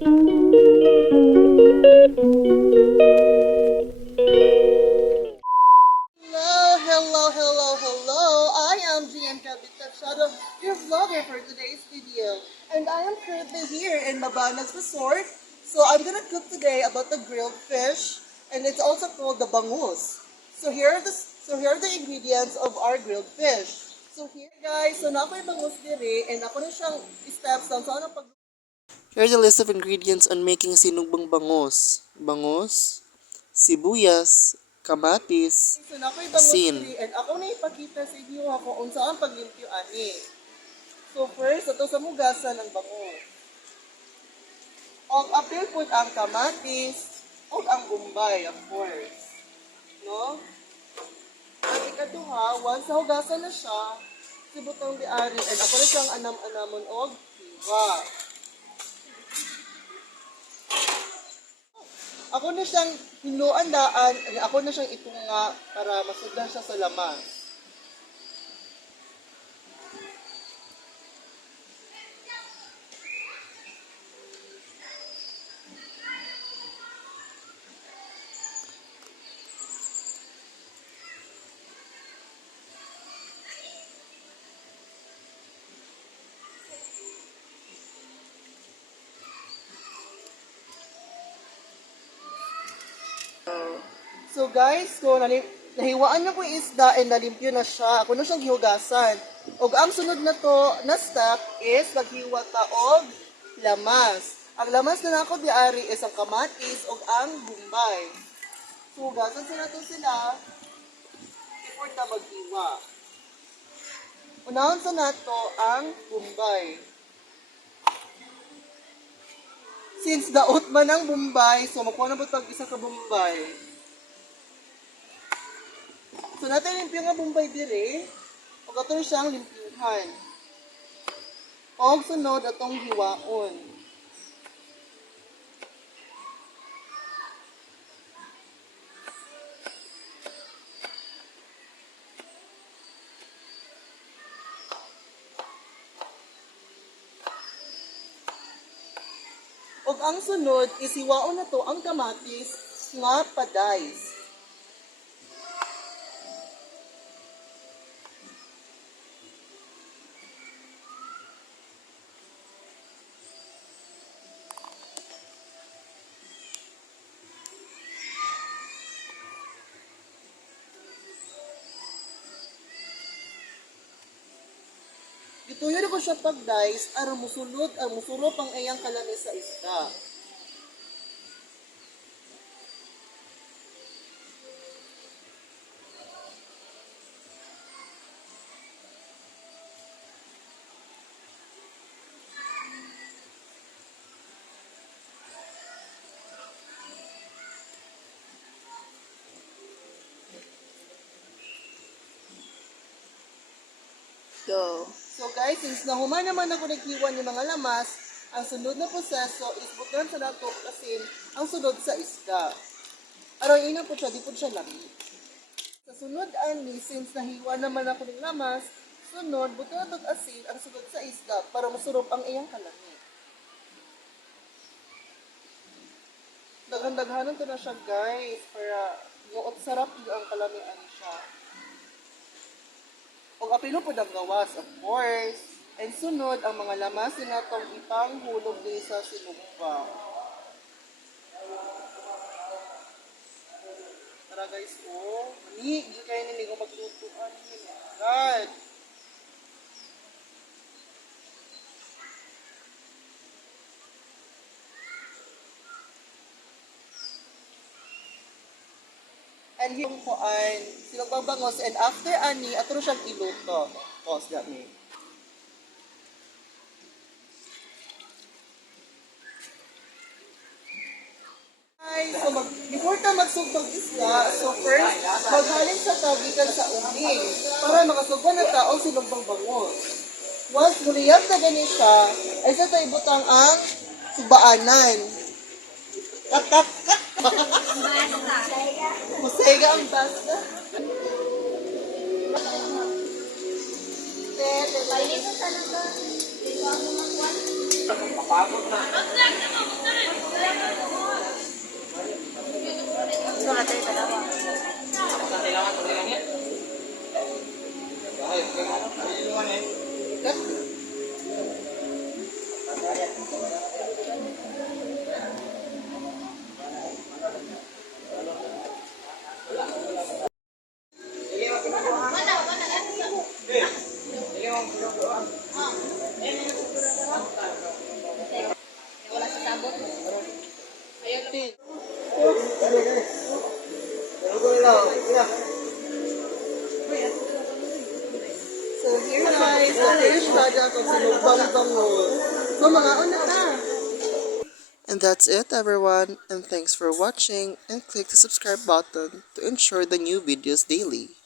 Hello. I am GM Cabitab Shadow, your vlogger for today's video. And I am currently here in Mabanag Resort. So I'm gonna cook today about the grilled fish, and it's also called the bangus. So here are the ingredients of our grilled fish. So here guys, so na ako yung bangus dire, and ako na siyang steps lang. So ano pag... Here's a list of ingredients on making sinugbang bangus. Bangus, sibuyas, kamatis, so na ako yung bangus Sin. dire, and ako na ipakita sa inyo ako kung saan paglimpyo ani. So first, ito sa mugasan ng bangus. Og apil po ang kamatis, og ang gumbay, of course. No? Ang ikaduha, once nahugasan na siya, sibutang diari, and ako na siyang anam-anamon og hiwa. Ako na siyang hinuandaan, ako na siyang itunga para masudlan siya sa lamas. So guys, kung nahiwaan na ko yung isda and nalimpyo na siya, ako na siyang hihugasan. Og ang sunod na to na step is maghiwa ta og lamas. Ang lamas na nako diari is ang kamatis og ang gumbay. So hugasan sa nato sila before ta maghiwa. Unahon sa nato ang gumbay. Since daot man ang bumbay, so makuha na ba tag isa ka bumbay? So natin limpyo nga bumbay dire, o ato siyang limpyuhan. O sunod atong hiwaon. O ang sunod is hiwaon na to ang kamatis nga padice. Ituyo ko siya pag-dice aron musulod ang musurop ang iyang kalami sa isda. So guys, since nahuman naman ako naghiwan yung mga lamas, ang sunod na proseso is butran sa nato asin ang sunod sa isda. Aron ina po siya, di po siya lami. Sa sunod ani, since nahiwa naman ako ng lamas, sunod butran nato asin ang sunod sa isda para masurop ang iyang kalami. Daghan-daghanan to na siya guys para muot sarap ang kalami ani siya. O apilo po ang gawas, of course. And sunod, ang mga lamas na itong ipanghulog din sa sinugba. Tara guys, oh. Mani, hindi kayo nila kung maglutuan. God. And yung kuan, sinugbang bangos, and after ani, ato siyang iluto. Pause that me. Guys, so before ta magsugtog isda, so first, maghalin sa tagikan sa uling para makasugban na tao sinugbang bangos. Once muliyap na gani siya, ay sa tayo butang ang subaanan. Kat. Masaya ang basta. Palinito talaga. Ikaw mo magwan. Papagod na. here guys, the fish kada kung sinubang bangus. So mga una ka. And that's it everyone, and thanks for watching, and click the subscribe button to ensure the new videos daily.